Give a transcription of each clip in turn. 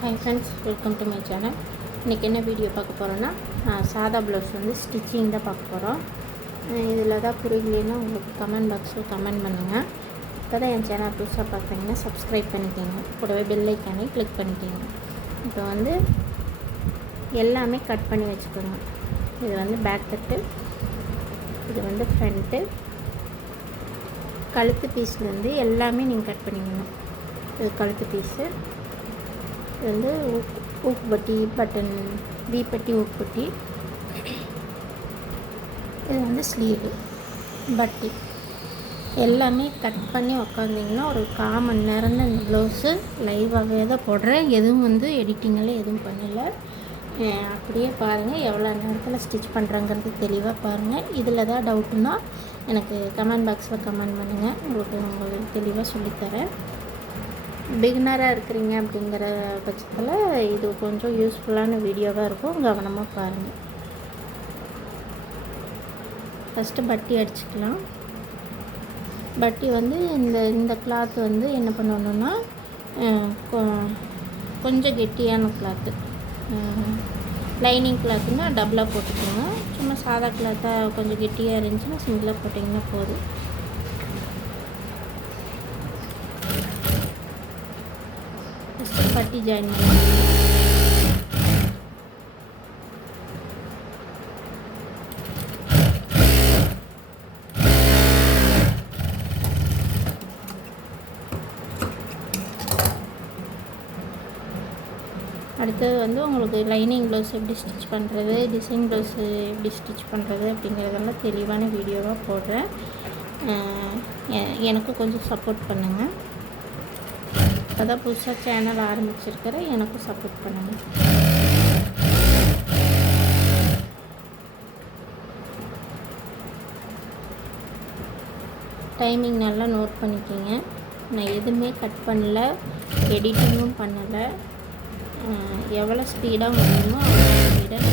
Hi friends, welcome to my channel. இன்றைக்கி என்ன video பார்க்க போகிறோன்னா, சாதா ப்ளவுஸ் வந்து ஸ்டிச்சிங் தான் பார்க்க போகிறோம். இதில் தான் புரியலன்னா உங்களுக்கு கமெண்ட் பாக்ஸில் கமெண்ட் பண்ணுங்கள். இப்போ தான் என் சேனல் புதுசாக பார்க்குறீங்கன்னா சப்ஸ்கிரைப் பண்ணிக்கோங்க, கூடவே பெல் ஐக்கானே கிளிக் பண்ணிக்கோங்க. இப்போ வந்து எல்லாமே கட் பண்ணி வச்சுக்கோங்க. இது வந்து பேக் கட்டு, இது வந்து ஃப்ரண்ட்டு, கழுத்து பீஸ்லேருந்து எல்லாமே நீங்கள் கட் பண்ணிக்கணும். இது கழுத்து பீஸு, இது வந்து ஊக்குப்பட்டி, பட்டன், வீப்பட்டி, ஊக்குப்பட்டி, இது வந்து ஸ்லீவு, பட்டி எல்லாமே கட் பண்ணி உக்காந்திங்கன்னா ஒரு 1/4 மணி நேரம் தான் இந்த ப்ளவுஸு லைவாகவே தான் போடுறேன். எதுவும் வந்து எடிட்டிங்கெல்லாம் எதுவும் பண்ணலை. அப்படியே பாருங்கள், எவ்வளோ நேரத்தில் ஸ்டிச் பண்ணுறேங்கிறது தெளிவாக பாருங்கள். இதில் தான் டவுட்டுன்னா எனக்கு கமெண்ட் பாக்ஸில் கமெண்ட் பண்ணுங்கள், உங்களுக்கு தெளிவாக சொல்லித்தரேன். பிகினராக இருக்கிறீங்க அப்படிங்கிற பட்சத்தில் இது கொஞ்சம் யூஸ்ஃபுல்லான வீடியோவாக இருக்கும், கவனமாக பாருங்கள். ஃபஸ்ட்டு பட்டி அடிச்சுக்கலாம். பட்டி வந்து இந்த கிளாத் வந்து என்ன பண்ணணுன்னா, கொஞ்சம் கெட்டியான கிளாத்து, லைனிங் கிளாத்துன்னா டபுளாக போட்டுக்கோங்க. சும்மா சாதா கிளாத்தாக கொஞ்சம் கெட்டியாக இருந்துச்சுன்னா சிங்கிளாக போட்டிங்கன்னா போதும். பட்டி ஜாயின் பண்ணி அடுத்தது வந்து உங்களுக்கு லைனிங் ப்ளவுஸ் எப்படி ஸ்டிச் பண்ணுறது, டிசைன் ப்ளவுஸு எப்படி ஸ்டிச் பண்ணுறது அப்படிங்கிறதெல்லாம் தெளிவான வீடியோவாக போடுறேன். எனக்கு கொஞ்சம் சப்போர்ட் பண்ணுங்கள். அதான் புதுசாக சேனல் ஆரம்பிச்சிருக்கிறேன், எனக்கும் சப்போர்ட் பண்ணுங்கள். டைமிங் நல்லா நோட் பண்ணிக்கோங்க. நான் எதுவுமே கட் பண்ணல, எடிட்டிங்கும் பண்ணலை. எவ்வளோ ஸ்பீடாக முடியுமோ அவ்வளோ ஸ்பீடாக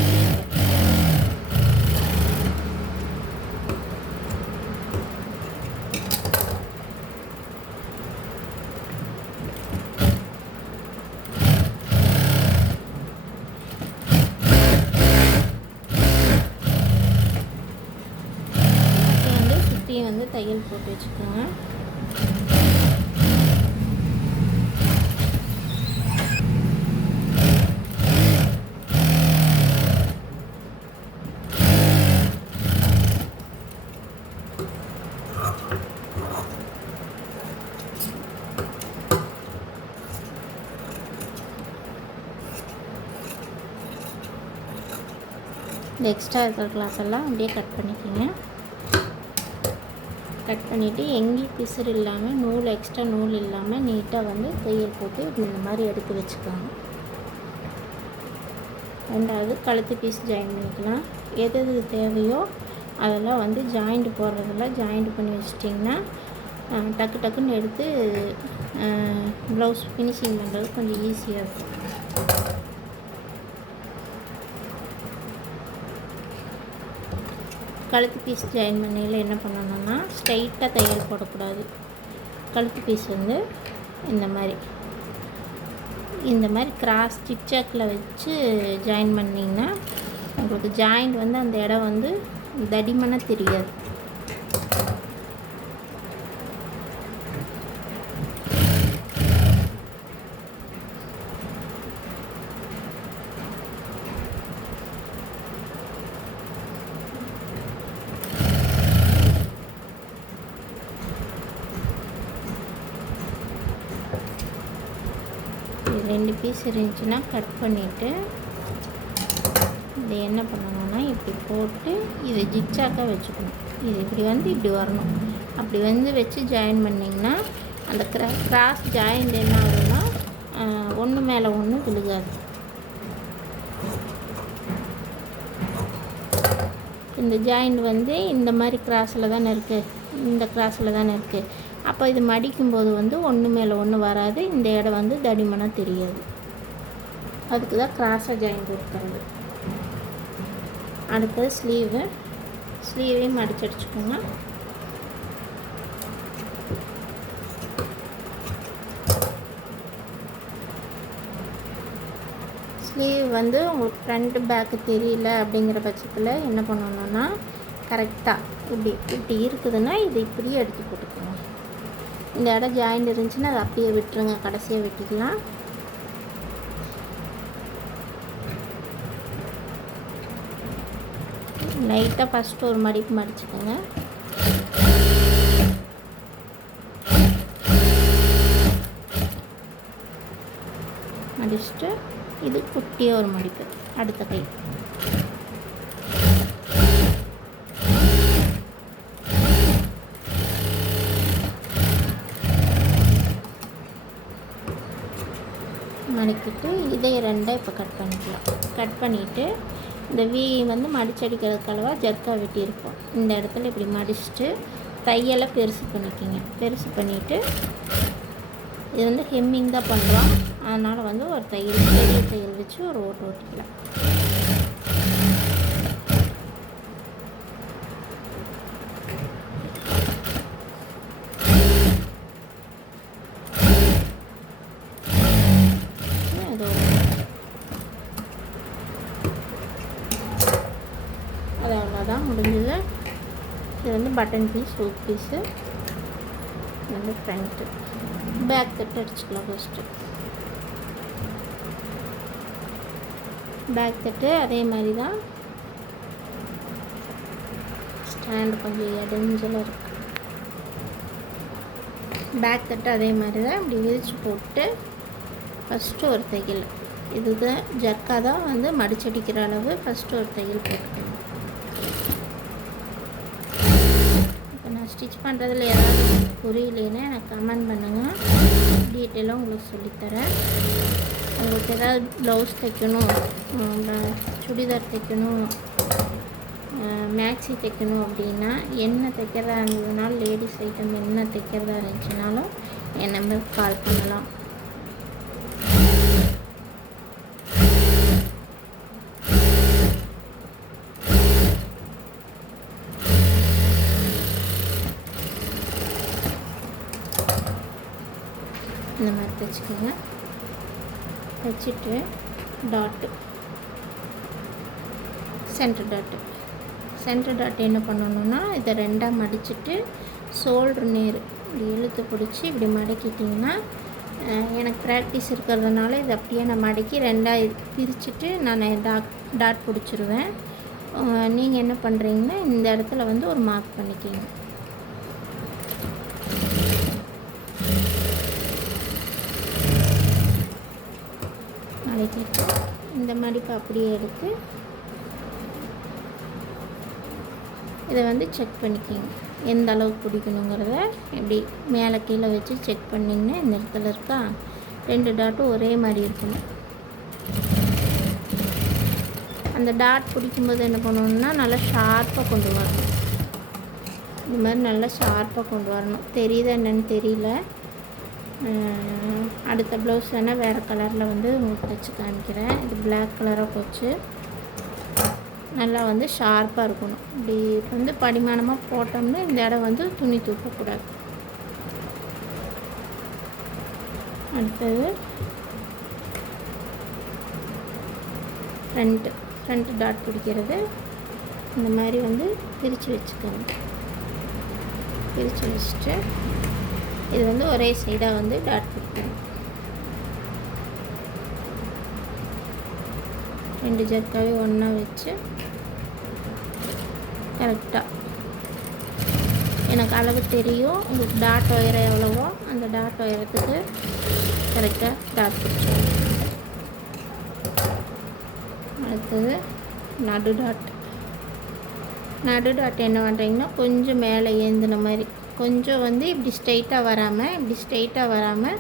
நான் வந்து தையல் போட்டு வச்சுக்கோங்க. இந்த எக்ஸ்ட்ரா இருக்கிற கிளாஸ் எல்லாம் அப்படியே கட் பண்ணிக்கோங்க. கட் பண்ணிவிட்டு எங்கேயும் பிசுறு இல்லாமல், நூல் எக்ஸ்ட்ரா நூல் இல்லாமல் நீட்டாக வந்து தையல் போட்டு இந்த மாதிரி எடுத்து வச்சுக்கோங்க. ரெண்டாவது கழுத்து பீஸ் ஜாயின் பண்ணிக்கலாம். எது எது தேவையோ அதெல்லாம் வந்து ஜாயிண்ட் போடுறதெல்லாம் ஜாயிண்ட் பண்ணி வச்சிட்டிங்கன்னா டக்கு டக்குன்னு எடுத்து ப்ளவுஸ் ஃபினிஷிங் பண்ணுறது கொஞ்சம் ஈஸியாக இருக்கும். கழுத்து பீஸ் ஜாயின் பண்ணியில் என்ன பண்ணணும்னா, ஸ்ட்ரைட்டாக தையல் போடக்கூடாது. கழுத்து பீஸ் வந்து இந்த மாதிரி கிராஸ் ஜிக்ஜாக்கில் வச்சு ஜாயின் பண்ணிங்கன்னா உங்களுக்கு ஜாயிண்ட் வந்து அந்த இடம் வந்து தடிமனாக தெரியாது. ரெண்டு பீஸ் இருந்துச்சுன்னா கட் பண்ணிவிட்டு இதை என்ன பண்ணணும்னா இப்படி போட்டு இதை ஜிக்ஜாக்காக வச்சுக்கணும். இது இப்படி வந்து இப்படி வரணும். அப்படி வந்து வச்சு ஜாயின் பண்ணிங்கன்னா அந்த கிராஸ் ஜாயிண்ட் என்ன ஆகுதுன்னா ஒன்று மேலே ஒன்று விழுகாது. இந்த ஜாயிண்ட் வந்து இந்த மாதிரி கிராஸில் தானே இருக்குது, இந்த கிராஸில் தானே இருக்குது. அப்போ இது மடிக்கும்போது வந்து ஒன்று மேலே ஒன்று வராது, இந்த இடம் வந்து தடிமனாக தெரியாது. அதுக்கு தான் கிராஸாக ஜாயின் கொடுக்குறது. அடுத்தது ஸ்லீவையும் மடிச்சு அடிச்சுக்கோங்க. ஸ்லீவ் வந்து உங்களுக்கு ஃப்ரண்ட் பேக்கு தெரியல அப்படிங்கிற பட்சத்தில் என்ன பண்ணணுன்னா கரெக்டாக இப்படி இருக்குதுன்னா இது இப்படியே எடுத்து போட்டுக்கோங்க. இந்த இடம் ஜாயிண்ட் இருந்துச்சுன்னா அதை அப்படியே விட்டுருங்க, கடைசியாக வெட்டிக்கலாம். லைட்டாக ஃபஸ்ட்டு ஒரு மடிப்பு மடிச்சுக்கோங்க. மடிச்சுட்டு இது குட்டியாக ஒரு மடிப்பு அடுத்த கை. மடிக்கிட்டு இதை ரெண்டாக இப்போ கட் பண்ணிக்கலாம். கட் பண்ணிவிட்டு இந்த வி வந்து மடிச்சடிக்கிறதுக்கு அளவாக ஜர்க்காக வெட்டியிருப்போம். இந்த இடத்துல இப்படி மடிச்சுட்டு தையலை பெருசு பண்ணிக்கிங்க. பெருசு பண்ணிவிட்டு இது வந்து ஹெம்மிங் தான் பண்ணுறோம், அதனால் வந்து ஒரு தையல் பெரிய தையல் வச்சு ஒரு ஓட்டு ஓட்டிக்கலாம். அது அவ்வளோதான், முடிஞ்சது. இது வந்து பட்டன் பீஸ், ஹூக் பீஸு, வந்து ஃப்ரண்ட்டு. பேக் தட்டு அடிச்சுக்கலாம். ஃபஸ்ட்டு பேக் தட்டு அதே மாதிரி தான். ஸ்டாண்டு கொஞ்சம் இடைஞ்சலாக இருக்குது. பேக் தட்டு அதே மாதிரி தான் இப்படி விரித்து போட்டு ஃபஸ்ட்டு ஒரு தையல். இதுதான் ஜர்க்கா தான் வந்து மடிச்சடிக்கிற அளவு. ஃபஸ்ட்டு ஒரு தையல் போட்டுக்கணும். இப்போ நான் ஸ்டிச் பண்ணுறதுல ஏதாவது புரியலைன்னா எனக்கு கமெண்ட் பண்ணுங்கள், டீட்டெயிலாக உங்களுக்கு சொல்லித்தரேன். உங்களுக்கு ஏதாவது ப்ளவுஸ் தைக்கணும், சுடிதார் தைக்கணும், மேக்ஸி தைக்கணும் அப்படின்னா, என்ன தைக்கிறதா இருந்ததுனாலும், லேடிஸ் ஐட்டம் என்ன தைக்கிறதா இருந்துச்சுனாலும் என் நம்பருக்கு கால் பண்ணலாம். இந்த மாதிரி தைச்சிக்கோங்க. தைச்சிட்டு டாட்டு, சென்டர் டாட்டு என்ன பண்ணணுன்னா இதை ரெண்டாக மடிச்சுட்டு ஷோல்ட்ரு நேர் இப்படி இழுத்து பிடிச்சி இப்படி மடக்கிட்டிங்கன்னா, எனக்கு ப்ராக்டிஸ் இருக்கிறதுனால இதை அப்படியே நான் மடக்கி ரெண்டாக பிரிச்சுட்டு நான் டாட் பிடிச்சிருவேன். நீங்கள் என்ன பண்ணுறீங்கன்னா இந்த இடத்துல வந்து ஒரு மார்க் பண்ணிக்கிங்க. மடக்கிட்டு இந்த மடிப்பை அப்படியே எடுத்து இதை வந்து செக் பண்ணிக்கிங்க, எந்த அளவுக்கு பிடிக்கணுங்கிறத இப்படி மேலே கீழே வச்சு செக் பண்ணிங்கன்னா இந்த இடத்துல இருக்கா 2 டாட்டும் ஒரே மாதிரி இருக்கணும். அந்த டாட் பிடிக்கும்போது என்ன பண்ணணுன்னா நல்லா ஷார்ப்பாக கொண்டு வரணும். இந்த மாதிரி நல்லா ஷார்ப்பாக கொண்டு வரணும். தெரியுதா என்னன்னு தெரியல. அடுத்த ப்ளவுஸ் வேணால் வேறு கலரில் வந்து உங்களுக்கு தைச்சி காமிக்கிறேன். இது பிளாக் கலராக போச்சு. நல்லா வந்து ஷார்ப்பாக இருக்கணும். இப்படி வந்து படிமானமாக போட்டோம்னா இந்த இடம் வந்து துணி தூக்கக்கூடாது. அடுத்தது ஃப்ரண்ட்டு டாட் பிடிக்கிறது. இந்த மாதிரி வந்து பிரித்து வச்சுக்கோங்க. பிரித்து வச்சுட்டு இது வந்து ஒரே சைடாக வந்து டாட் பிடிக்கணும். 2 ஜர்க்காவே ஒன்றா வச்சு கரெக்டாக எனக்கு அளவு தெரியும். உங்களுக்கு டாட் உயரம் எவ்வளவோ அந்த டாட் உயரத்துக்கு கரெக்டாக டாட் பிடிச்சோம். அடுத்தது நடு டாட் என்ன பண்ணுறீங்கன்னா கொஞ்சம் மேலே ஏந்தின மாதிரி, கொஞ்சம் வந்து இப்படி ஸ்ட்ரைட்டாக வராமல்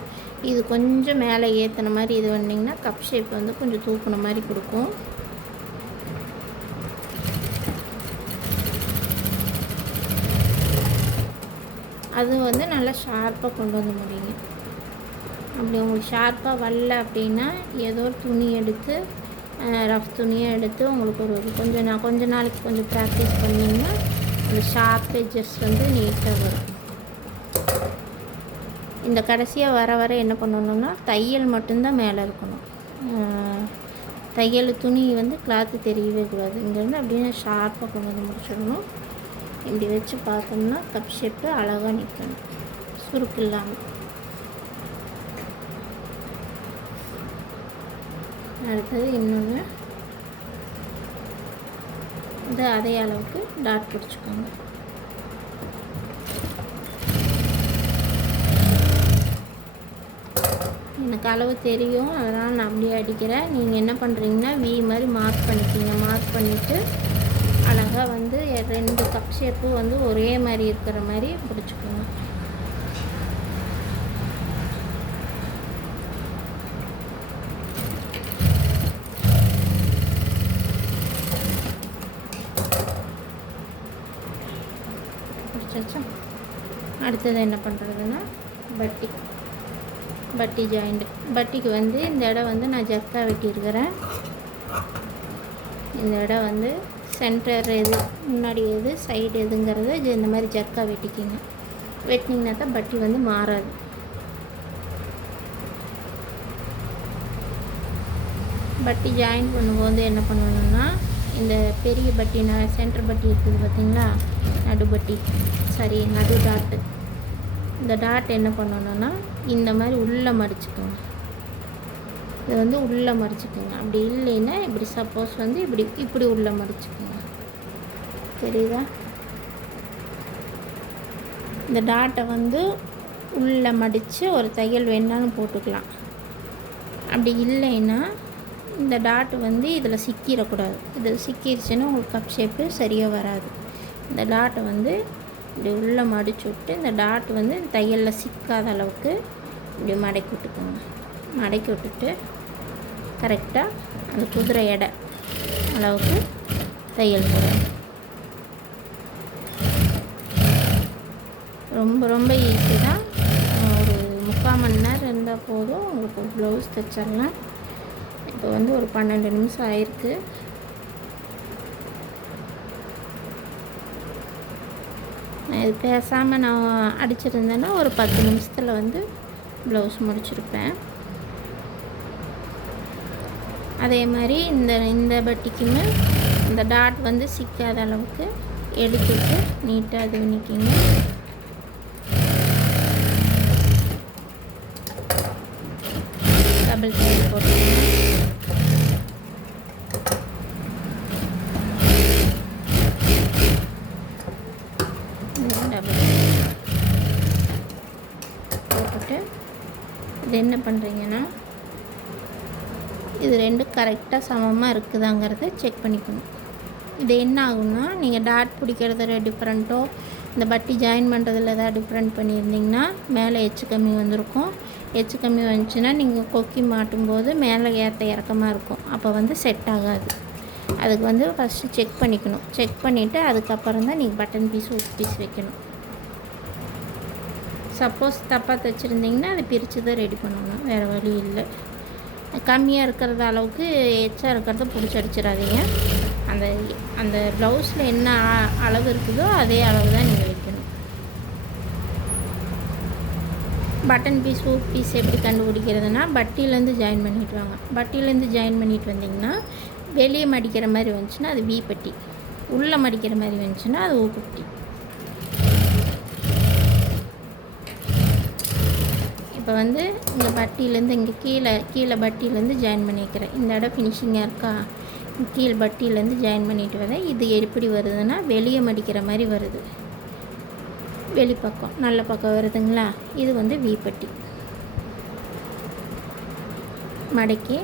இது கொஞ்சம் மேலே ஏற்றின மாதிரி இது பண்ணிங்கன்னா கப் ஷேப் வந்து கொஞ்சம் தூக்குன மாதிரி கொடுக்கும். அது வந்து நல்லா ஷார்ப்பாக கொண்டு வந்து முடியுங்க. அப்படி உங்களுக்கு ஷார்ப்பாக வரல அப்படின்னா ஏதோ ஒரு துணி எடுத்து ரஃப் துணியை எடுத்து உங்களுக்கு கொஞ்ச நாளைக்கு கொஞ்சம் ப்ராக்டிஸ் பண்ணிங்கன்னா அந்த ஷார்ப் எட்ஜஸ் வந்து நீட்டாக வரும். இந்த கடைசியாக வர என்ன பண்ணணுன்னா தையல் மட்டும்தான் மேலே இருக்கணும். தையல் துணி வந்து கிளாத்து தெரியவே கூடாது. இங்கேருந்து அப்படியே ஷார்ப்பாக கொண்டு வந்து முடிச்சிடணும். இப்படி வச்சு பார்த்தோம்னா கப் ஷேப்பு அழகாக நிற்கணும், சுருக்கு இல்லாமல். அடுத்தது இன்னொன்று, இது அதே அளவுக்கு டாட் பிடிச்சிக்கோங்க. எனக்கு அளவு தெரியும், அதனால் நான் அப்படியே அடிக்கிறேன். நீங்கள் என்ன பண்ணுறீங்கன்னா வி மாதிரி மார்க் பண்ணிக்கிங்க. மார்க் பண்ணிவிட்டு அழகாக வந்து 2 கப் ஷேப்பு வந்து ஒரே மாதிரி இருக்கிற மாதிரி பிடிச்சிக்கோங்க. பிடிச்சாச்சா? அடுத்தது என்ன பண்ணுறதுன்னா பட்டி ஜாயிண்ட். பட்டிக்கு வந்து இந்த இடம் வந்து நான் ஜர்க்காக வெட்டியிருக்கிறேன். இந்த இடம் வந்து சென்டர் எது, முன்னாடி எது, சைடு எதுங்கிறத இந்த மாதிரி ஜர்க்காக வெட்டிக்கிங்க. வெட்டினீங்கன்னா தான் பட்டி வந்து மாறாது. பட்டி ஜாயின் பண்ணும்போது என்ன பண்ணணும்னா, இந்த பெரிய பட்டி சென்டர் பட்டி இருக்குது பார்த்திங்களா, நடு டாட்டு. இந்த டாட் என்ன பண்ணணும்னா இந்த மாதிரி உள்ளே மடிச்சுக்கோங்க. இது வந்து உள்ளே மடிச்சுக்கோங்க. அப்படி இல்லைன்னா இப்படி சப்போஸ் வந்து இப்படி உள்ளே மடிச்சுக்கோங்க. தெரியுதா? இந்த டாட்டை வந்து உள்ளே மடித்து ஒரு தையல் வேணாலும் போட்டுக்கலாம். அப்படி இல்லைன்னா இந்த டாட்டு வந்து இதில் சிக்கிடக்கூடாது. இதில் சிக்கிடுச்சுன்னா உங்களுக்கு கப் ஷேப்பு சரியாக வராது. இந்த டாட்டை வந்து இப்படி உள்ளே மடிச்சு விட்டு இந்த டாட் வந்து தையலில் சிக்காத அளவுக்கு இப்படி மடக்கி விட்டுக்கோங்க. மடக்கி விட்டுட்டு கரெக்டாக அந்த குதிரை எடை அளவுக்கு தையல் போடணும். ரொம்ப ஈஸி தான். ஒரு 3/4 மணி நேரம் இருந்தால் போதும், உங்களுக்கு ஒரு ப்ளவுஸ் தைச்சிடலாம். இப்போ வந்து ஒரு 12 நிமிஷம் ஆயிருக்கு. இது பேசாமல் நான் அடிச்சிருந்தேன்னா ஒரு 10 நிமிஷத்தில் வந்து ப்ளவுஸ் முடிச்சிருப்பேன். அதே மாதிரி இந்த பட்டிக்குமே இந்த டாட் வந்து சிக்காத அளவுக்கு எடுத்துட்டு நீட்டாக இது பண்ணிக்கிங்க. டபுள் தையல் போட்டுக்கோங்க. போட்டுட்டு இது என்ன பண்ணுறீங்கன்னா, இது ரெண்டும் கரெக்டாக சமமாக இருக்குதாங்கிறத செக் பண்ணிக்கணும். இது என்ன ஆகும்னா, நீங்கள் டாட் பிடிக்கிறதுல டிஃப்ரெண்ட்டோ இந்த பட்டி ஜாயின் பண்ணுறதுல ஏதாவது டிஃப்ரெண்ட் பண்ணியிருந்தீங்கன்னா மேலே எச்சு கம்மி வந்திருக்கும். எச்சு கம்மி வந்துச்சுன்னா நீங்கள் கொக்கி மாட்டும்போது மேலே ஏற்ற இறக்கமாக இருக்கும். அப்போ வந்து செட் ஆகாது. அதுக்கு வந்து ஃபஸ்ட்டு செக் பண்ணிக்கணும். செக் பண்ணிவிட்டு அதுக்கப்புறம் தான் நீங்கள் பட்டன் பீஸ் பீஸ் வைக்கணும். சப்போஸ் தப்பாக தைச்சிருந்திங்கன்னா அதை பிரித்து தான் ரெடி பண்ணணும், வேறு வழி இல்லை. கம்மியாக இருக்கிறது அளவுக்கு எச்சா இருக்கிறத பிடிச்சி அடிச்சிடாதீங்க. அந்த ப்ளவுஸில் என்ன அளவு இருக்குதோ அதே அளவு தான் நீங்கள் வைக்கணும். பட்டன் பீஸ் பீஸ் எப்படி கண்டுபிடிக்கிறதுனா, பட்டியிலேருந்து ஜாயின் பண்ணிட்டு வாங்க. பட்டியிலேருந்து ஜாயின் பண்ணிட்டு வந்திங்கன்னா வெளியே மடிக்கிற மாதிரி வந்துச்சுன்னா அது வி பட்டி, உள்ளே மடிக்கிற மாதிரி வந்துச்சுன்னா அது ஊ பட்டி. இப்போ வந்து இங்கே பட்டியிலேருந்து இங்கே கீழே பட்டியிலேருந்து ஜாயின் பண்ணிக்கிறேன். இந்த இடம் ஃபினிஷிங்காக இருக்கா, கீழே பட்டியிலேருந்து ஜாயின் பண்ணிட்டு வரேன். இது எப்படி வருதுன்னா வெளியே மடிக்கிற மாதிரி வருது, வெளிப்பக்கம் நல்ல பக்கம் வருதுங்களா. இது வந்து வி பட்டி. மடக்கி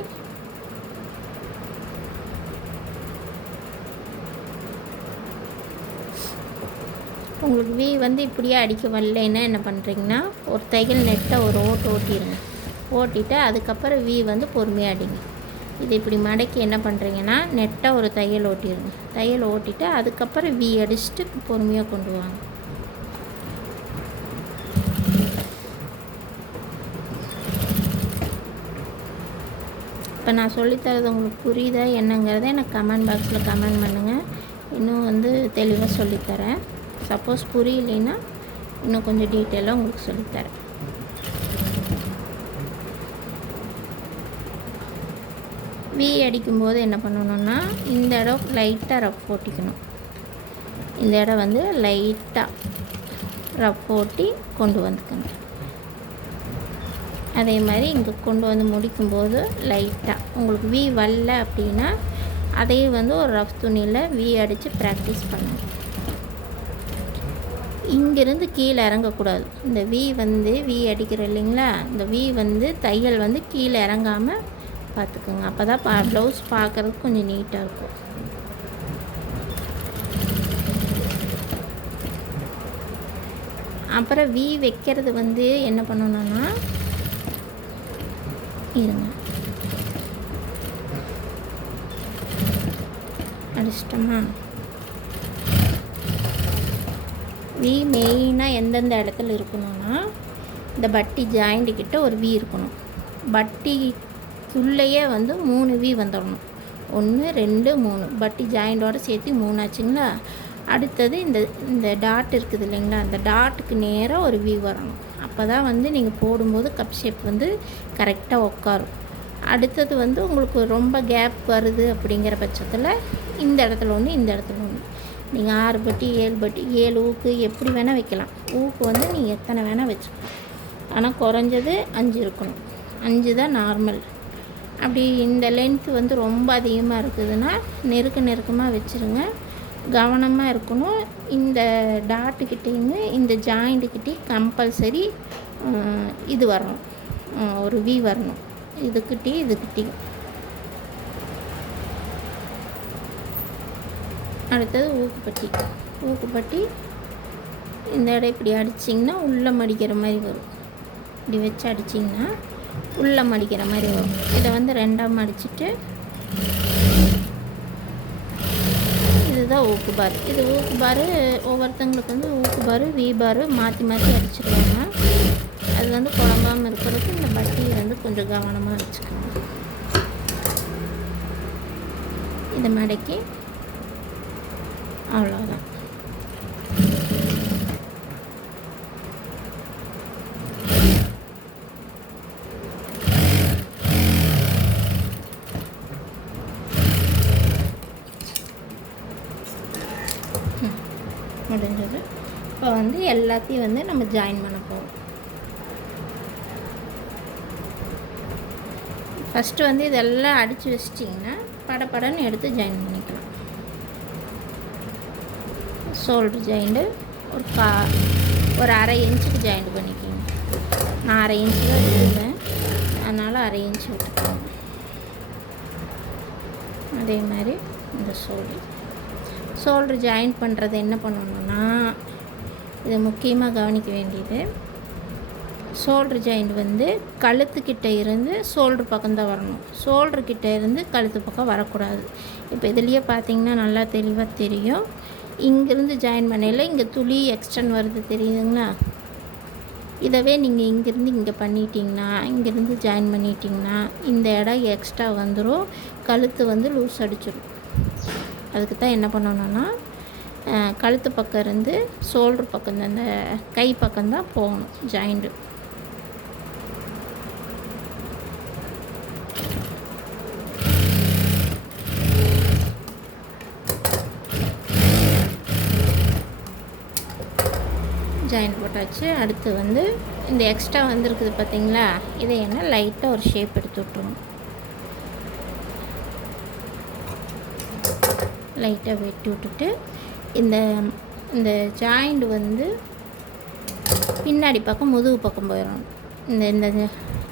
உங்களுக்கு வி வந்து இப்படியே அடிக்க வரலைன்னா என்ன பண்ணுறீங்கன்னா, ஒரு தையல் நெட்டை ஒரு ஓட்டிடுங்க. ஓட்டிட்டு அதுக்கப்புறம் வி வந்து பொறுமையாக அடிங்க. இது இப்படி மடக்கி என்ன பண்ணுறீங்கன்னா, நெட்டை ஒரு தையல் ஓட்டிடுங்க. தையல் ஓட்டிட்டு அதுக்கப்புறம் வி அடிச்சுட்டு பொறுமையாக கொண்டு வாங்க. இப்போ நான் சொல்லித்தரது உங்களுக்கு புரியுதா என்னங்கிறத எனக்கு கமெண்ட் பாக்ஸில் கமெண்ட் பண்ணுங்கள். இன்னும் வந்து தெளிவாக சொல்லித்தரேன். சப்போஸ் புரியலைன்னா இன்னும் கொஞ்சம் டீட்டெயிலாக உங்களுக்கு சொல்லித்தரேன். வி அடிக்கும்போது என்ன பண்ணணுன்னா இந்த இடம் லைட்டாக ரஃப் ஓட்டிக்கணும். இந்த இடம் வந்து லைட்டாக ரஃப் ஓட்டி கொண்டு வந்துக்கணும். அதே மாதிரி இங்கே கொண்டு வந்து முடிக்கும்போது லைட்டாக உங்களுக்கு வி வரல அப்படின்னா அதே வந்து ஒரு ரஃப் துணியில் வி அடித்து ப்ராக்டிஸ் பண்ணணும். இங்கேருந்து கீழே இறங்கக்கூடாது. இந்த வி அடிக்கிற இல்லைங்களா, இந்த வி வந்து தையல் வந்து கீழே இறங்காமல் பார்த்துக்குங்க. அப்போ தான் ப்ளவுஸ் பார்க்குறதுக்கு கொஞ்சம் நீட்டாக இருக்கும். அப்புறம் வி வைக்கிறது வந்து என்ன பண்ணணுன்னா, இருங்க அடிச்சிட்டோமா, வி மெயினாக எந்தெந்த இடத்துல இருக்கணும்னா இந்த பட்டி ஜாயிண்ட்டுக்கிட்ட ஒரு வி இருக்கணும். பட்டிக்குள்ளேயே வந்து 3 வி வந்துடணும். 1 2 3 பட்டி ஜாயிண்டோடு சேர்த்து 3 ஆச்சுங்களா. அடுத்தது இந்த டாட் இருக்குது இல்லைங்களா, அந்த டாட்டுக்கு நேராக ஒரு வி வரணும். அப்போ தான் வந்து நீங்கள் போடும்போது கப் ஷேப் வந்து கரெக்டாக உட்காரும். அடுத்தது வந்து உங்களுக்கு ரொம்ப கேப் வருது அப்படிங்கிற பட்சத்தில் இந்த இடத்துல ஒன்று, இந்த இடத்துல ஒன்று, நீங்கள் 6 பட்டி 7 பட்டி 7 ஊக்கு எப்படி வேணால் வைக்கலாம். ஊக்கு வந்து நீங்கள் எத்தனை வேணால் வச்சுக்கலாம். ஆனால் குறைஞ்சது 5 இருக்கணும். 5 தான் நார்மல். அப்படி இந்த லென்த்து வந்து ரொம்ப அதிகமாக இருக்குதுன்னா நெருக்கமாக வச்சுருங்க. கவனமாக இருக்கணும். இந்த டாட்டுக்கிட்டேருந்து இந்த ஜாயிண்ட்டுக்கிட்டே கம்பல்சரி இது வரணும், ஒரு வி வரணும். இதுக்கிட்டே அடுத்தது ஊக்குப்பட்டி இந்த இடம் இப்படி அடிச்சிங்கன்னா உள்ளே மடிக்கிற மாதிரி வரும். இப்படி வச்சு அடிச்சிங்கன்னா உள்ளே மடிக்கிற மாதிரி வரும். இதை வந்து 2ஆக மடிச்சுட்டு இதுதான் ஊக்கு பார். இது ஊக்கு பார் ஒவ்வொருத்தங்களுக்கு வந்து ஊக்கு பார் வி பார் மாற்றி அடிச்சுருவாங்க. அது வந்து குழம்பாமல் இருக்கிறதுக்கு இந்த பட்டியை வந்து கொஞ்சம் கவனமாக வச்சுக்கோங்க. இதை மடக்கி அவ்வளோதான். முடிஞ்சது. இப்போ வந்து எல்லாத்தையும் வந்து நம்ம ஜாயின் பண்ண போகிறோம். ஃபஸ்ட்டு வந்து இதெல்லாம் அடித்து வச்சிட்டிங்கன்னா படப்படன்னு எடுத்து ஜாயின் பண்ணிக்கலாம். ஷோல்ட்ரு ஜாயிண்ட்டு ஒரு அரை இன்ச்சுக்கு ஜாயிண்ட் பண்ணிக்கோங்க. நான் அரை இன்ச்சு தான் விடுவேன், அதனால் அரை இன்ச்சு விட்டுக்கோங்க. அதே மாதிரி இந்த ஷோல்ட்ரு ஜாயின் பண்ணுறது என்ன பண்ணணுன்னா, இது முக்கியமாக கவனிக்க வேண்டியது, ஷோல்ட்ரு ஜாயிண்ட் வந்து கழுத்துக்கிட்ட இருந்து ஷோல்ட்ரு பக்கம்தான் வரணும். ஷோல்ட்ருக்கிட்ட இருந்து கழுத்து பக்கம் வரக்கூடாது. இப்போ இதுலேயே பார்த்தீங்கன்னா நல்லா தெளிவாக தெரியும். இங்கேருந்து ஜாயின் பண்ணையில் இங்கே துளி எக்ஸ்டன் வருது தெரியுதுங்களா. இதவே நீங்கள் இங்கேருந்து இங்கே பண்ணிட்டீங்கன்னா, இங்கேருந்து ஜாயின் பண்ணிட்டீங்கன்னா இந்த இடம் எக்ஸ்ட்ரா வந்துடும். கழுத்து வந்து லூஸ் அடிச்சிடும். அதுக்கு தான் என்ன பண்ணணுன்னா, கழுத்து பக்கம் இருந்து ஷோல்ட்ரு பக்கம் அந்த கை பக்கம்தான் போகணும் ஜாயிண்ட்டு. ஜாயிண்ட் போட்டாச்சு. அடுத்து வந்து இந்த எக்ஸ்ட்ரா வந்துருக்குது பார்த்தீங்களா, இதை என்ன லைட்டாக ஒரு ஷேப் எடுத்து விட்டுருவோம். லைட்டாக வெட்டி விட்டுட்டு இந்த ஜாயிண்ட் வந்து பின்னாடி பக்கம் முதுகு பக்கம் போயிடணும்.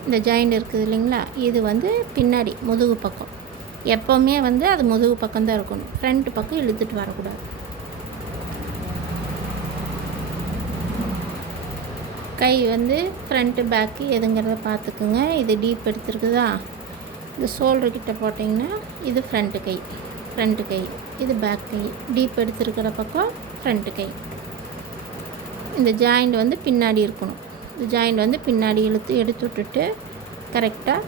இந்த ஜாயிண்ட் இருக்குது இல்லைங்களா, இது வந்து பின்னாடி முதுகு பக்கம். எப்போவுமே வந்து அது முதுகு பக்கம்தான் இருக்கணும். ஃப்ரண்ட் பக்கம் இழுத்துட்டு வரக்கூடாது. கை வந்து ஃப்ரண்ட்டு பேக்கு எதுங்கிறத பார்த்துக்குங்க. இது டீப் எடுத்துருக்குதா, இந்த ஷோல்டர்கிட்ட போட்டிங்கன்னா இது ஃப்ரண்ட்டு கை, இது பேக் கை. டீப் எடுத்துருக்கிற பக்கம் ஃப்ரண்ட்டு கை. இந்த ஜாயிண்ட் வந்து பின்னாடி இருக்கணும். இந்த ஜாயிண்ட் வந்து பின்னாடி எடுத்து விட்டுட்டு கரெக்டாக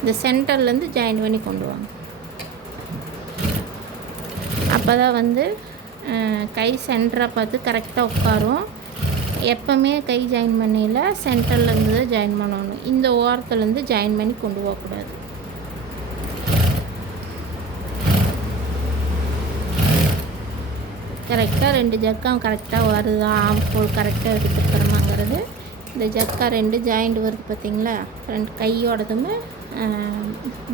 இந்த சென்டர்லேருந்து ஜாயின் பண்ணி கொண்டு வாங்க. அப்போ தான் வந்து கை சென்டராக பார்த்து கரெக்டாக உட்காரும். எப்போவுமே கை ஜாயின் பண்ணையில் சென்டர்லேருந்து தான் ஜாயின் பண்ணணும். இந்த ஓரத்துலேருந்து ஜாயின் பண்ணி கொண்டு போகக்கூடாது. கரெக்டாக 2 ஜர்க்கான் கரெக்டாக வருதா, ஆம்ஹோல் கரெக்டாக எடுத்துக்கிறோமாங்கிறது. இந்த ஜர்க்கா 2 ஜாயிண்ட் வருது பார்த்திங்களா, ஃப்ரண்ட் கையோடதுமே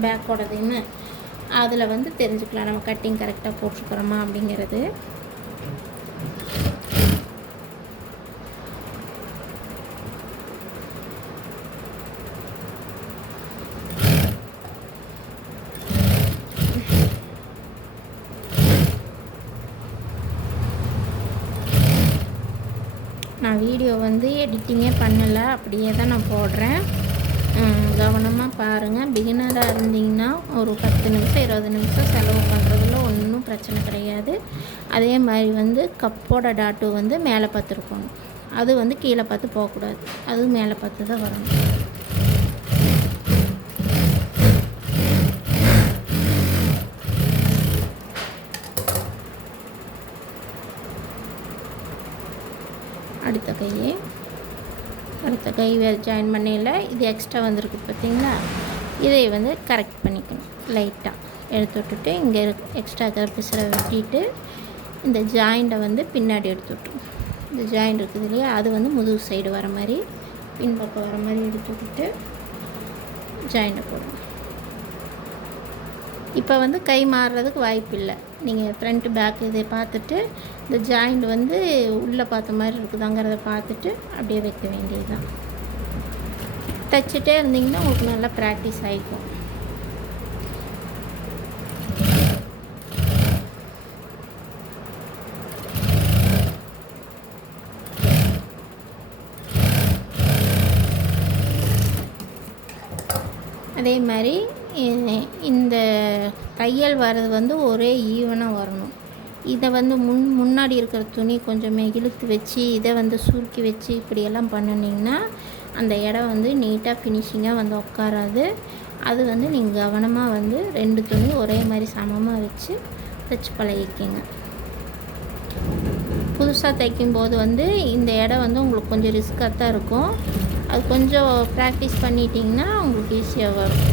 பேக்கோடதையுமே, அதில் வந்து தெரிஞ்சுக்கலாம் நம்ம கட்டிங் கரெக்டாக போட்டிருக்கிறோமா அப்படிங்கிறது. நான் வீடியோ வந்து எடிட்டிங்கே பண்ணலை, அப்படியே தான் நான் போடுறேன். கவனமாக பாருங்கள். பிகினராக இருந்தீங்கன்னா ஒரு 10 நிமிஷம் 20 நிமிஷம் செலவு பண்ணுறதுல ஒன்றும் பிரச்சனை கிடையாது. அதே மாதிரி வந்து கப்போட டாட்டு வந்து மேலே பார்த்து இருக்கணும், அது வந்து கீழே பார்த்து போகக்கூடாது, அது மேலே பார்த்து தான் வரணும். அடுத்த கை ஜாயின் பண்ணையில் இது எக்ஸ்ட்ரா வந்திருக்கு பார்த்திங்களா, இதை வந்து கரெக்ட் பண்ணிக்கணும். லைட்டாக எடுத்து விட்டுட்டு இங்கே எக்ஸ்ட்ரா கருப்பிசில வெட்டிட்டு இந்த ஜாயிண்ட்டை வந்து பின்னாடி எடுத்து விட்டுரும். இந்த ஜாயிண்ட் இருக்குது இல்லையா, அது வந்து முதுகு சைடு வர மாதிரி பின்பக்கம் வர மாதிரி எடுத்து விட்டுட்டு ஜாயிண்ட்டை போடணும். இப்போ வந்து கை மாறுறதுக்கு வாய்ப்பு இல்லை. நீங்கள் ஃப்ரண்ட் பேக் இதை பார்த்துட்டு இந்த ஜாயிண்ட் வந்து உள்ளே பார்த்த மாதிரி இருக்குதாங்கிறத பார்த்துட்டு அப்படியே வைக்க வேண்டியது தான். தைச்சிட்டே இருந்தீங்கன்னா உங்களுக்கு நல்லா ப்ராக்டிஸ் ஆகிக்கும். அதே மாதிரி இந்த தையல் வர்றது வந்து ஒரே ஈவனாக வரணும். இதை வந்து முன்னாடி இருக்கிற துணி கொஞ்சமே இழுத்து வச்சு இதை வந்து சுருக்கி வச்சு இப்படியெல்லாம் பண்ணினீங்கன்னா அந்த இடம் வந்து நீட்டாக ஃபினிஷிங்காக வந்து உட்காராது. அது வந்து நீங்கள் கவனமாக வந்து 2 துணி ஒரே மாதிரி சமமாக வச்சு தைச்சி பழகிக்கிங்க. புதுசாக தைக்கும்போது வந்து இந்த இடம் வந்து உங்களுக்கு கொஞ்சம் ரிஸ்க்காக தான் இருக்கும். அது கொஞ்சம் ப்ராக்டிஸ் பண்ணிட்டிங்கன்னா உங்களுக்கு ஈஸியாக வரும்.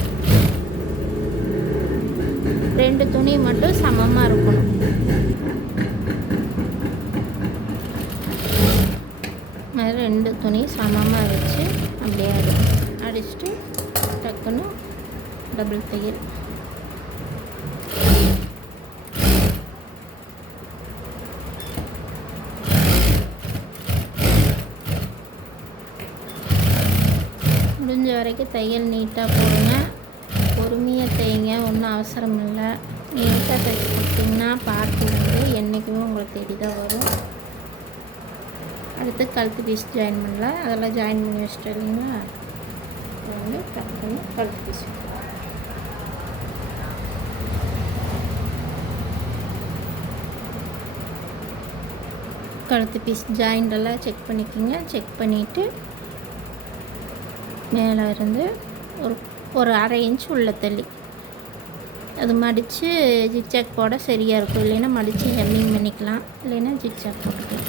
2 துணி மட்டும் சமமாக இருக்கணும். அது 2 துணி சமமாக வச்சு அப்படியே அடிச்சுட்டு டக்குன்னு டபுள் தையல். முடிஞ்ச வரைக்கும் தையல் நீட்டாக போடுங்க, பொறுமையாக தைங்க, ஒன்றும் அவசரம் இல்லை. நீட்டாக தைச்சி கொடுத்தீங்கன்னா பார்த்து வந்து என்றைக்குமே உங்களுக்கு தேடி தான் வரும். அடுத்து கழுத்து பீஸ் ஜாயின் பண்ணல, அதெல்லாம் ஜாயின் பண்ணி வச்சுட்டு இல்லைங்களா, அதை வந்து டக்குன்னு கழுத்து பீஸ் கழுத்து பீஸ் ஜாயிண்டெல்லாம் செக் பண்ணிக்கோங்க. செக் பண்ணிவிட்டு மேலே இருந்து ஒரு அரை இன்ச் உள்ள தள்ளி அது மடித்து ஜிக்ஜாக் போட சரியாக இருக்கும். இல்லைன்னா மடித்து ஹெம்மிங் பண்ணிக்கலாம், இல்லைன்னா ஜிக்ஜாக் போட்டுக்கலாம்.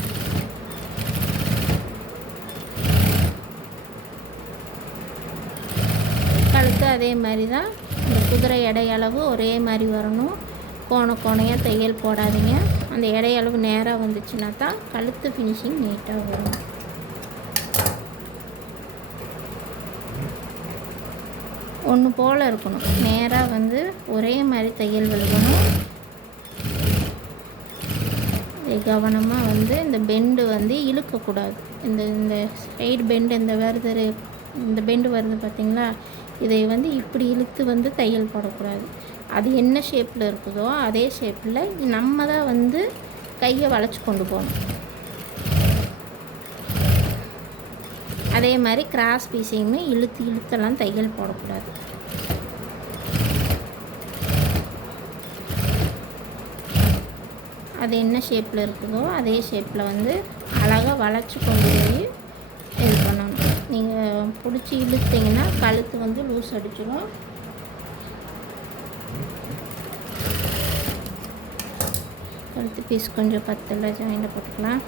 கழுத்து அதே மாதிரி தான். இந்த குதிரை எடையளவு ஒரே மாதிரி வரணும். கோணையாக தையல் போடாதீங்க. அந்த எடையளவு நேராக வந்துச்சுன்னா தான் கழுத்து ஃபினிஷிங் நீட்டாக வரும். ஒன்று போல் இருக்கணும், நேராக வந்து ஒரே மாதிரி தையல் விழுகணும். கவனமாக வந்து இந்த பெண்டு வந்து இழுக்கக்கூடாது. இந்த சைடு பெண்டு இந்த பெண்டு வருது பார்த்திங்களா, இதை வந்து இப்படி இழுத்து வந்து தையல் போடக்கூடாது. அது என்ன ஷேப்பில் இருக்குதோ அதே ஷேப்பில் நம்ம தான் வந்து கையை வளைச்சி கொண்டு போகணும். அதே மாதிரி கிராஸ் பீஸையுமே இழுத்தெல்லாம் தையல் போடக்கூடாது. அது என்ன ஷேப்பில் இருக்குதோ அதே ஷேப்பில் வந்து அழகாக வளைச்சி கொண்டு போய் இது பண்ணணும். நீங்கள் பிடிச்சி இழுத்தீங்கன்னா கழுத்து வந்து லூஸ் அடிச்சிடும். கழுத்து பீஸ் கொஞ்சம் 10 ஜாயிண்ட் போட்டுக்கலாம்.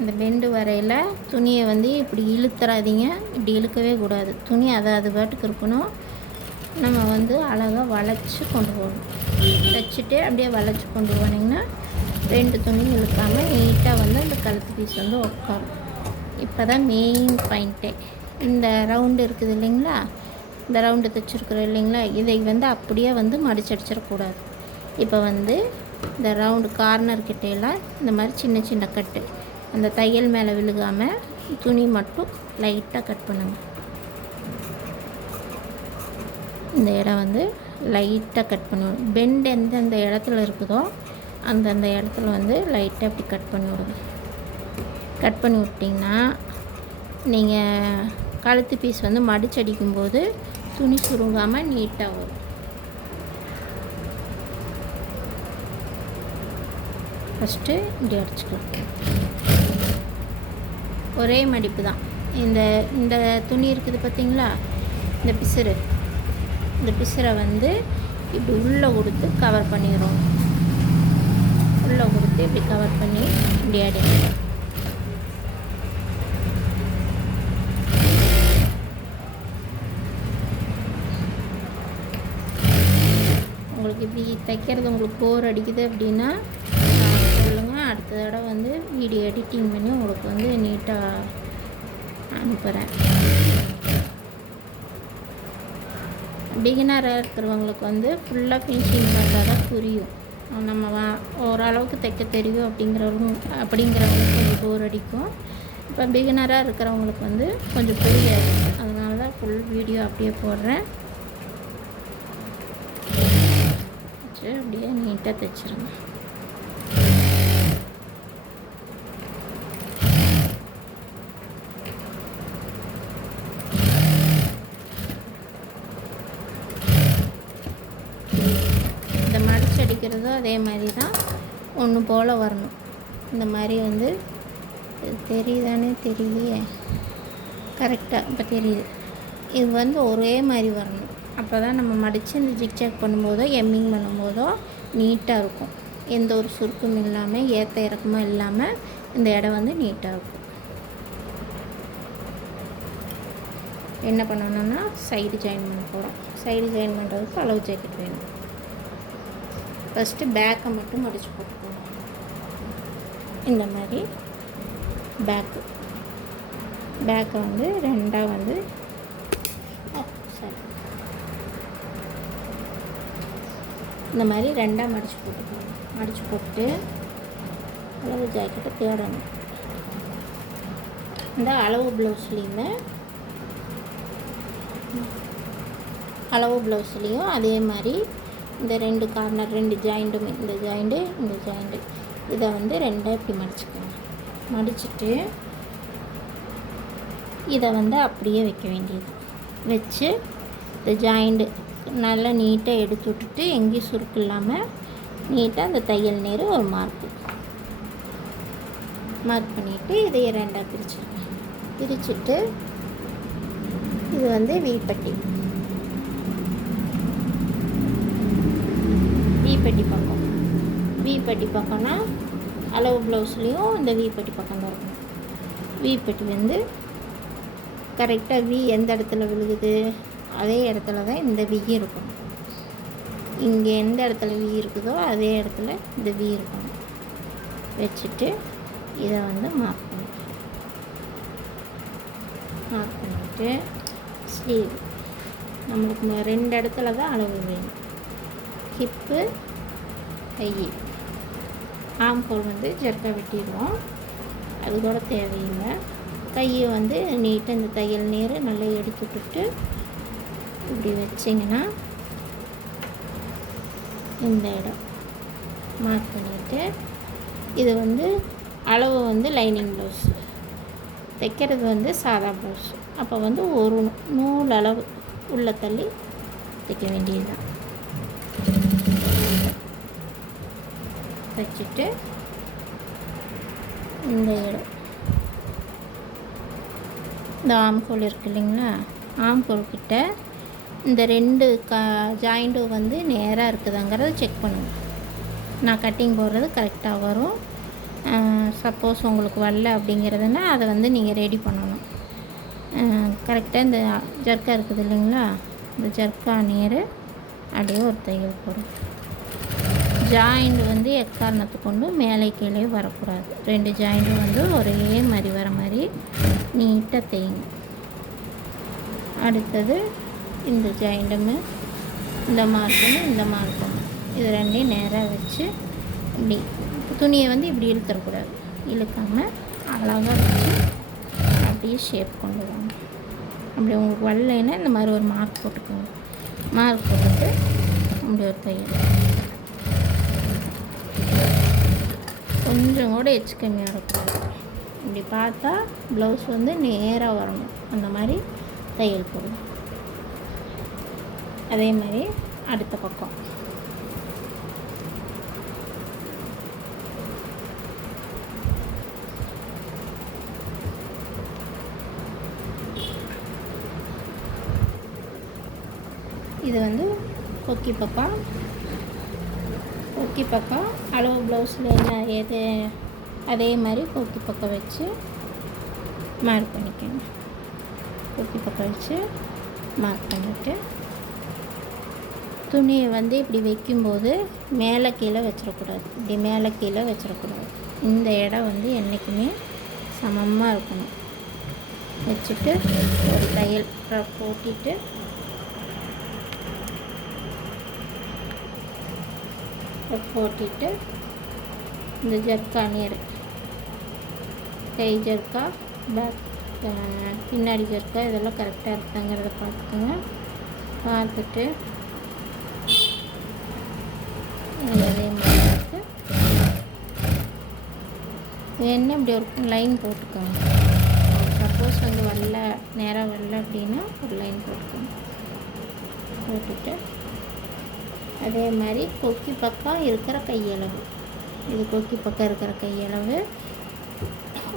இந்த பெண்டு வரையில் துணியை வந்து இப்படி இழுத்துறாதீங்க, இப்படி இழுக்கவே கூடாது. துணி அது பாட்டுக்கு இருக்கணும். நம்ம வந்து அழகாக வளைச்சி கொண்டு போகணும். தைச்சிட்டு அப்படியே வளைச்சி கொண்டு போனீங்கன்னா 2 துணியும் இழுக்காமல் நீட்டாக வந்து அந்த கழுத்து பீஸ் வந்து உட்காரும். இப்போ தான் மெயின் பாயிண்ட்டே. இந்த ரவுண்டு இருக்குது இல்லைங்களா, இந்த ரவுண்டு தைச்சிருக்குறோம் இல்லைங்களா, இதை வந்து அப்படியே வந்து மடிச்சடிச்சிடக்கூடாது. இப்போ வந்து இந்த ரவுண்டு கார்னர் கிட்டையெல்லாம் இந்த மாதிரி சின்ன சின்ன கட்டு அந்த தையல் மேலே விழுகாமல் துணி மட்டும் லைட்டாக கட் பண்ணுங்கள். இந்த இடம் வந்து லைட்டாக கட் பண்ணுவோம். பெண்ட் எந்தெந்த இடத்துல இருக்குதோ அந்தந்த இடத்துல வந்து லைட்டாக இப்படி கட் பண்ணி விடுங்க. கட் பண்ணி விட்டிங்கன்னா நீங்கள் கழுத்து பீஸ் வந்து மடிச்சடிக்கும்போது துணி சுருங்காமல் நீட்டாக வரும். ஃபஸ்ட்டு இப்படி அடிச்சுக்கலாம். ஒரே மடிப்பு தான். இந்த துணி இருக்குது பார்த்திங்களா, இந்த பிசுரை வந்து இப்படி உள்ளே கொடுத்து கவர் பண்ணிடுறோம். உள்ளே கொடுத்து இப்படி கவர் பண்ணி இப்படி அடிக்கணும். உங்களுக்கு இப்படி தைக்கிறது உங்களுக்கு போர் அடிக்குது அப்படின்னா சொல்லுங்கள். அடுத்த தடவை வந்து வீடியோ எடிட்டிங் பண்ணி உங்களுக்கு வந்து நீட்டாக அனுப்புகிறேன். பிகினராக இருக்கிறவங்களுக்கு வந்து ஃபுல்லாக ஃபினிஷிங் பண்ணால் தான் புரியும். நம்ம ஓரளவுக்கு தைக்க தெரியும் அப்படிங்கிறவங்களுக்கு கொஞ்சம் போர் அடிக்கும். இப்போ பிகினராக இருக்கிறவங்களுக்கு வந்து கொஞ்சம் புரியாது. அதனால தான் ஃபுல் வீடியோ அப்படியே போடுறேன். அப்படியே நீட்டாக தைச்சிருங்க. இந்த மடிச்சடிக்கிறதும் அதே மாதிரி தான், ஒன்று போல் வரணும். இந்த மாதிரி வந்து தெரியுதானே தெரியலையே, கரெக்டாக இப்போ தெரியுது. இது வந்து ஒரே மாதிரி வரணும். அப்போ தான் நம்ம மடித்து இந்த ஜிக்ஜாக் பண்ணும்போதோ எம்மிங் பண்ணும்போதோ நீட்டாக இருக்கும். எந்த ஒரு சுருக்கும் இல்லாமல் ஏற்ற இறக்கமாக இல்லாமல் இந்த இடம் வந்து நீட்டாக இருக்கும். என்ன பண்ணணும்னா சைடு ஜாயின் பண்ண போகிறோம். சைடு ஜாயின் பண்ணுறதுக்கு அளவு ஜாக்கெட் வேணும். ஃபஸ்ட்டு பேக்கை மட்டும் மடித்து போட்டுக்கணும். இந்த மாதிரி பேக்கை வந்து ரெண்டாக வந்து இந்த மாதிரி ரெண்டாக மடித்து போட்டுக்கணும். மடித்து போட்டு அளவு ஜாக்கெட்டை தேடணும். இந்த அளவு ப்ளவுஸ்லேயும் அதே மாதிரி இந்த 2 கார்னர் 2 ஜாயிண்ட்டுமே, இந்த ஜாயிண்ட்டு இதை வந்து ரெண்டாக இப்படி மடிச்சுக்கணும். மடிச்சுட்டு இதை வந்து அப்படியே வைக்க வேண்டியது. வச்சு இந்த ஜாயிண்ட்டு நல்லா நீட்டாக எடுத்து விட்டுட்டு எங்கேயும் சுருக்கு இல்லாமல் நீட்டாக அந்த தையல் நேர் ஒரு மார்க் பண்ணிவிட்டு இதையே ரெண்டாக பிரிச்சுட்டு இது வந்து வீப்பட்டி பக்கம்னா அளவு ப்ளவுஸ்லேயும் இந்த வீப்பட்டி பக்கம் தான் இருக்கும். வீப்பட்டி வந்து கரெக்டாக எந்த இடத்துல விழுகுது அதே இடத்துல தான் இந்த இருக்கும். இங்கே எந்த இடத்துல இருக்குதோ அதே இடத்துல இந்த இருக்கணும். வச்சுட்டு இதை வந்து மார்க் பண்ணிவிட்டு ஸ்லீவ் நம்மளுக்கு 2 இடத்துல தான் அளவு வேணும். ஹிப்பு கை ஆம்கோல் வந்து ஜர்க்கா வெட்டிடுவோம், அது கூட தேவையில்லை. கையை வந்து நீட்டாக இந்த தையல் நேர் நல்லா எடுத்து விட்டுட்டு இப்படி வச்சிங்கன்னா இந்த இடம் மார்க் பண்ணிவிட்டு இது வந்து அளவு வந்து லைனிங் ப்ளவுஸ் தைக்கிறது வந்து சாதா ப்ளவுஸ். அப்போ வந்து ஒரு நூல் அளவு உள்ள தள்ளி தைக்க வேண்டியதுதான். தைச்சிட்டு இந்த இடம் இந்த ஆம்கோல் இருக்குது இல்லைங்களா, ஆம்கோல் கிட்ட இந்த 2 ஜாயிண்ட்டும் வந்து நேராக இருக்குதாங்கிறத செக் பண்ணுங்கள். நான் கட்டிங் போடுறது கரெக்டாக வரும். சப்போஸ் உங்களுக்கு வரல அப்படிங்கிறதுனா அதை வந்து நீங்கள் ரெடி பண்ணணும். கரெக்டாக இந்த ஜர்க்கா இருக்குது இல்லைங்களா, இந்த ஜர்க்கா நேர் அப்படியே ஒரு தையல் போடும். ஜாயிண்ட் வந்து எக்காரணத்தை கொண்டு மேலே கீழே வரக்கூடாது. 2 ஜாயிண்ட்டும் வந்து ஒரே மாதிரி வர மாதிரி நீட்டாக தையுங்க. அடுத்தது இந்த ஜாயிண்ட்டுமே இந்த மார்க்கும் இது 2ஐயும் நேராக வச்சு இப்படி துணியை வந்து இப்படி இழுத்துடக்கூடாது. இழுக்காமல் அழகாக வச்சு அப்படியே ஷேப் கொண்டு வாங்க. அப்படி உங்களுக்கு வரலைன்னா இந்த மாதிரி ஒரு மார்க் போட்டுக்கோங்க. மார்க் போட்டுட்டு அப்படி ஒரு தையல். கொஞ்சம் கூட எச்சு கம்மியாக இருக்கக்கூடாது. இப்படி பார்த்தா ப்ளவுஸ் வந்து நேராக வரணும். அந்த மாதிரி தையல் போடணும். அதே மாதிரி அடுத்த பக்கம் இது வந்து கொக்கி பக்கம் அளவு ப்ளவுஸில் என்ன எது அதே மாதிரி கொக்கி பக்கம் வச்சு மார்க் பண்ணிக்கோங்க. கொக்கி பக்கம் வச்சு மார்க் பண்ணிவிட்டு துணியை வந்து இப்படி வைக்கும்போது மேலே கீழே வச்சிடக்கூடாது. இப்படி மேலே கீழே வச்சிடக்கூடாது. இந்த இடம் வந்து என்றைக்குமே சமமாக இருக்கணும். வச்சுட்டு ஒரு தையல் போட்டிட்டு இந்த ஜர்க்கா நேர் கை ஜர்க்கா பேக் பின்னாடி ஜர்க்கா இதெல்லாம் கரெக்டாக இருக்காங்கிறத பார்த்துக்கோங்க. பார்த்துட்டு அதே மாதிரி வேணா இப்படி ஒரு லைன் போட்டுக்கோங்க. சப்போஸ் வந்து வரல நேராக வரல அப்படின்னா ஒரு லைன் போட்டுட்டு அதே மாதிரி கொக்கி பக்கம் இருக்கிற கையளவு, இது கொக்கி பக்கம் இருக்கிற கையளவு.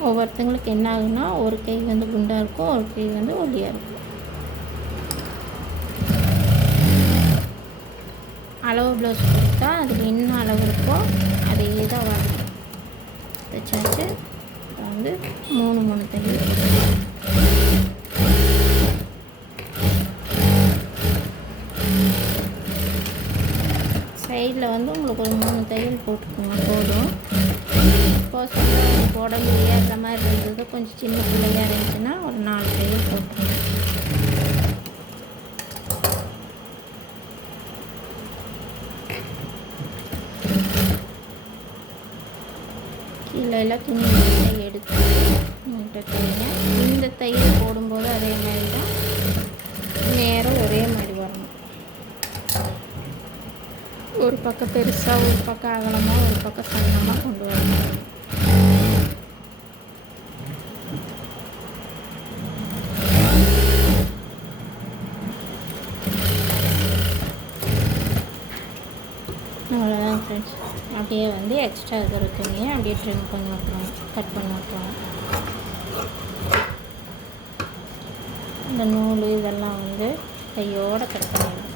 ஒவ்வொருத்தங்களுக்கு என்ன ஆகுன்னா ஒரு கை வந்து குண்டாக இருக்கும், ஒரு கை வந்து ஒல்லியாக இருக்கும். அளவு ப்ளவுஸ் கொடுத்தா அதுக்கு என்ன அளவு இருக்கோ அதே தான் வரும். தைச்சாச்சு. வந்து 3 தையல் சைடில் வந்து உங்களுக்கு ஒரு 3 தையல் போட்டுக்கோங்க போதும். சப்போஸ் வந்து உடம்பு ஏறுற மாதிரி இருந்தது, கொஞ்சம் சின்ன பிள்ளையாக இருந்துச்சுன்னா ஒரு 4 தையல் போட்டுக்கோங்க. கீழே எல்லாம் துணி எடுத்து நீட்டாக தைங்க. இந்த தையல் போடும்போது அதே மாதிரி தான் நேரம் ஒரே மாதிரி வரணும். ஒரு பக்கம் பெருசாக, ஒரு பக்கம் அகலமாக, ஒரு பக்கம் சன்னமாக கொண்டு வரணும். அவ்வளோதான் ஃப்ரெண்ட்ஸ். அப்படியே வந்து எக்ஸ்ட்ரா இருக்கிற துணியை அப்படியே ட்ரிம் பண்ணி விட்ருவோம், கட் பண்ணி விட்ருவோம். இந்த நூல் இதெல்லாம் வந்து கையோடு கட் பண்ணிடுவோம்.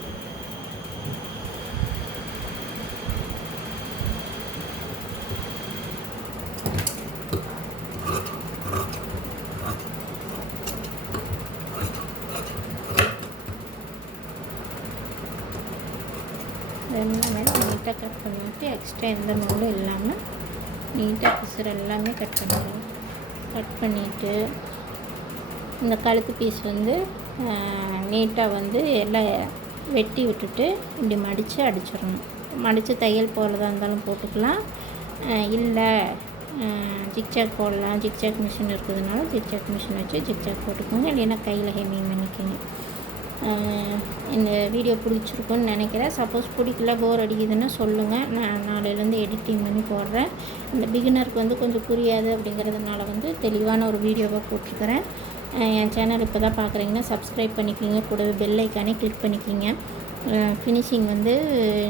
எல்லாமே நீட்டாக கட் பண்ணிவிட்டு எக்ஸ்ட்ரா எந்த நூலும் இல்லாமல் நீட்டாக பிசுறு எல்லாமே கட் பண்ணிடுவோம். கட் பண்ணிவிட்டு இந்த கழுத்து பீஸ் வந்து நீட்டாக வந்து எல்லாம் வெட்டி விட்டுட்டு இப்படி மடித்து அடிச்சிடணும். மடித்து தையல் போடுறதா இருந்தாலும் போட்டுக்கலாம், இல்லை ஜிக்ஜாக் போடலாம். ஜிக்ஜாக் மிஷின் இருக்கிறதுனால ஜிக்ஜாக் மிஷின் வச்சு ஜிக்ஜாக் போட்டுக்கோங்க, இல்லைன்னா கையில் ஹெம்மிங் பண்ணிக்கோங்க. இந்த வீடியோ பிடிச்சிருக்குன்னு நினைக்கிறேன். சப்போஸ் பிடிக்கல, போர் அடிக்குதுன்னு சொல்லுங்கள், நான் நாளையிலேருந்து எடிட்டிங் பண்ணி போடுறேன். இந்த பிகினருக்கு வந்து கொஞ்சம் புரியாது அப்படிங்கிறதுனால வந்து தெளிவான ஒரு வீடியோவாக போட்டிருக்கிறேன். என் சேனல் இப்போ தான் பார்க்குறீங்கன்னா சப்ஸ்கிரைப் பண்ணிக்கிங்க, கூடவே பெல் ஐக்கானே கிளிக் பண்ணிக்கிங்க. ஃபினிஷிங் வந்து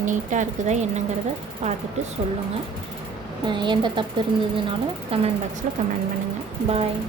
நீட்டாக இருக்குதா என்னங்கிறத பார்த்துட்டு சொல்லுங்கள். எந்த தப்பு இருந்ததுனாலும் கமெண்ட் பாக்ஸில் கமெண்ட் பண்ணுங்கள். பாய்.